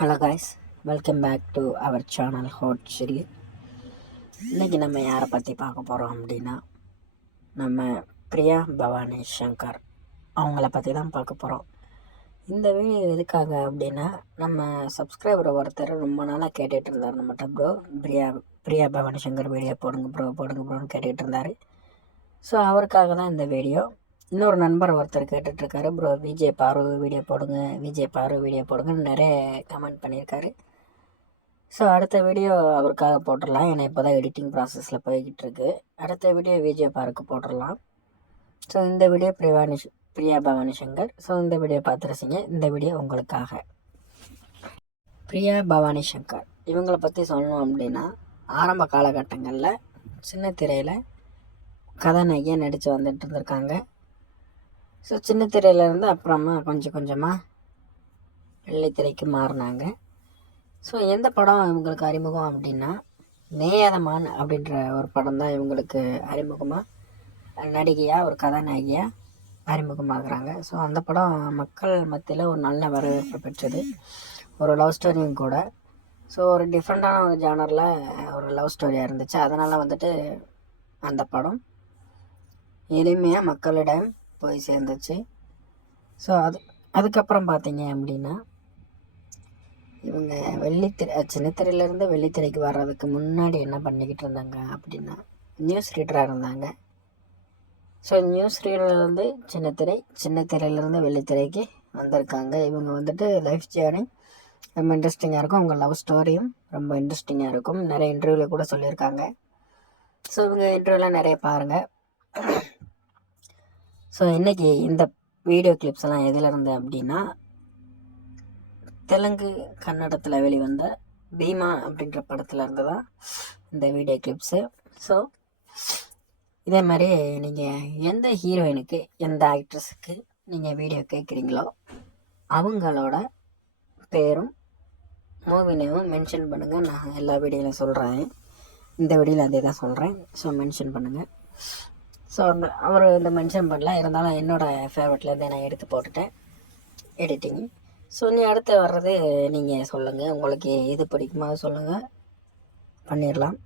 Hello guys, welcome back to our channel hot chilli. இன்றைக்கி நம்ம யாரை பற்றி பார்க்க போகிறோம் அப்படின்னா, நம்ம பிரியா பவானி சங்கர் அவங்கள பற்றி தான் பார்க்க போகிறோம். இந்த வீடியோ எதுக்காக அப்படின்னா, நம்ம சப்ஸ்கிரைபர் ஒருத்தர் ரொம்ப நாளாக கேட்டுகிட்டு இருந்தார் நம்மகிட்ட, ப்ரோ பிரியா பவானி சங்கர் வீடியோ போடுங்க ப்ரோன்னு கேட்டுகிட்டு இருந்தார். ஸோ அவருக்காக தான் இந்த வீடியோ. இன்னொரு நண்பர் ஒருத்தர் கேட்டுட்ருக்காரு, ப்ரோ விஜய் பாரு வீடியோ போடுங்கன்னு நிறைய கமெண்ட் பண்ணியிருக்காரு. ஸோ அடுத்த வீடியோ அவருக்காக போட்டுடலாம். ஏன்னா இப்போ தான் எடிட்டிங் ப்ராசஸில் போய்கிட்டு இருக்கு. அடுத்த வீடியோ விஜய் பாருக்கு போட்டுடலாம். ஸோ இந்த வீடியோ பிரியா பவானி சங்கர். ஸோ இந்த வீடியோ பார்த்து ரசிங்க. இந்த வீடியோ உங்களுக்காக. பிரியா பவானி சங்கர் இவங்களை பற்றி சொல்லணும் அப்படின்னா, ஆரம்ப காலகட்டங்களில் சின்ன திரையில் கதாநாயகியாக நடித்து வந்துட்டு இருந்திருக்காங்க. ஸோ சின்ன திரையிலேருந்து அப்புறமா கொஞ்சம் கொஞ்சமாக வெள்ளித்திரைக்கு மாறினாங்க. ஸோ எந்த படம் இவங்களுக்கு அறிமுகம் அப்படின்னா, நேயதமான் அப்படின்ற ஒரு படம் தான் இவங்களுக்கு அறிமுகமாக நடிகையாக ஒரு கதாநாயகியாக அறிமுகமாகறாங்க. ஸோ அந்த படம் மக்கள் மத்தியில் ஒரு நல்ல வரவேற்பு பெற்றது. ஒரு லவ் ஸ்டோரியும் கூட. ஸோ ஒரு டிஃப்ரெண்ட்டான ஒரு ஜானரில் ஒரு லவ் ஸ்டோரியாக இருந்துச்சு. அதனால் வந்துட்டு அந்த படம் எளிமையாக மக்களிடம் போய் சேர்ந்துச்சு. ஸோ அதுக்கப்புறம் பார்த்தீங்க அப்படின்னா, இவங்க சின்னத்திரையிலேருந்து வெள்ளித்திரைக்கு வர்றதுக்கு முன்னாடி என்ன பண்ணிக்கிட்டு இருந்தாங்க அப்படின்னா, நியூஸ் ரீடராக இருந்தாங்க. ஸோ நியூஸ் ரீடர்லேருந்து சின்னத்திரையிலேருந்து வெள்ளித்திரைக்கு வந்திருக்காங்க. இவங்க வந்துட்டு லைஃப் ஜேர்னி ரொம்ப இன்ட்ரெஸ்டிங்காக இருக்கும். அவங்க லவ் ஸ்டோரியும் ரொம்ப இன்ட்ரெஸ்டிங்காக இருக்கும். நிறைய இன்டர்வியூவில் கூட சொல்லியிருக்காங்க. ஸோ இவங்க இன்டர்வியூலாம் நிறைய பாருங்கள். ஸோ இன்றைக்கி இந்த வீடியோ கிளிப்ஸ் எல்லாம் எதிலிருந்து அப்படின்னா, தெலுங்கு கன்னடத்தில் வெளிவந்த பீமா அப்படின்ற படத்தில் இருந்து தான் இந்த வீடியோ கிளிப்ஸு. ஸோ இதே மாதிரி நீங்கள் எந்த ஹீரோயினுக்கு எந்த ஆக்ட்ரஸுக்கு நீங்கள் வீடியோ கேட்குறீங்களோ அவங்களோட பேரும் மூவி நேமும் மென்ஷன் பண்ணுங்கள். நான் எல்லா வீடியோலையும் சொல்கிறேன். இந்த வீடியோவில் அதே தான் சொல்கிறேன். ஸோ மென்ஷன் பண்ணுங்கள். ஸோ அவர் இந்த மென்ஷன் பண்ணல, இருந்தாலும் என்னோடய ஃபேவரட்லேருந்தே நான் எடுத்து போட்டுட்டேன் எடிட்டிங். ஸோ நீ அடுத்து வர்றது நீங்கள் சொல்லுங்கள், உங்களுக்கு எது பிடிக்குமோ சொல்லுங்கள், பண்ணிடலாம்.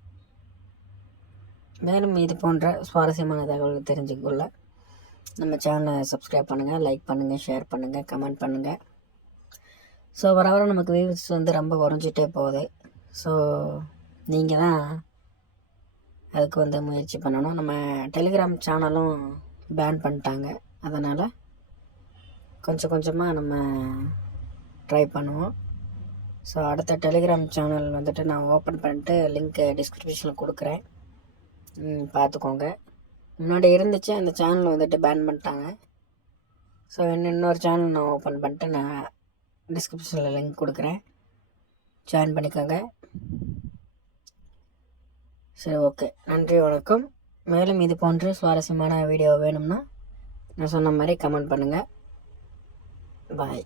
மேலும் இது போன்ற சுவாரஸ்யமான தகவல்கள் தெரிஞ்சுக்கொள்ள நம்ம சேனலை சப்ஸ்கிரைப் பண்ணுங்கள், லைக் பண்ணுங்கள், ஷேர் பண்ணுங்கள், கமெண்ட் பண்ணுங்கள். ஸோ வர வர நமக்கு வியூஸ் வந்து ரொம்ப குறைஞ்சிட்டே போகுது. ஸோ நீங்கள் தான் அதுக்கு வந்து முயற்சி பண்ணணும். நம்ம டெலிகிராம் சேனலும் பேன் பண்ணிட்டாங்க. அதனால் கொஞ்சம் கொஞ்சமாக நம்ம ட்ரை பண்ணுவோம். ஸோ அடுத்த டெலிகிராம் சேனல் வந்துட்டு நான் ஓப்பன் பண்ணிட்டு லிங்க்கு டிஸ்கிரிப்ஷனில் கொடுக்குறேன், பார்த்துக்கோங்க. முன்னாடி இருந்துச்சு, அந்த சேனல் வந்துட்டு பேன் பண்ணிட்டாங்க. ஸோ இன்னொரு சேனல் நான் ஓப்பன் பண்ணிட்டு நான் டிஸ்கிரிப்ஷனில் லிங்க் கொடுக்குறேன், ஜாயின் பண்ணிக்கோங்க. சரி, ஓகே, நன்றி, வணக்கம். மேலும் இது போன்ற சுவாரஸ்யமான வீடியோ வேணும்னா நான் சொன்ன மாதிரி கமெண்ட் பண்ணுங்கள். பாய்.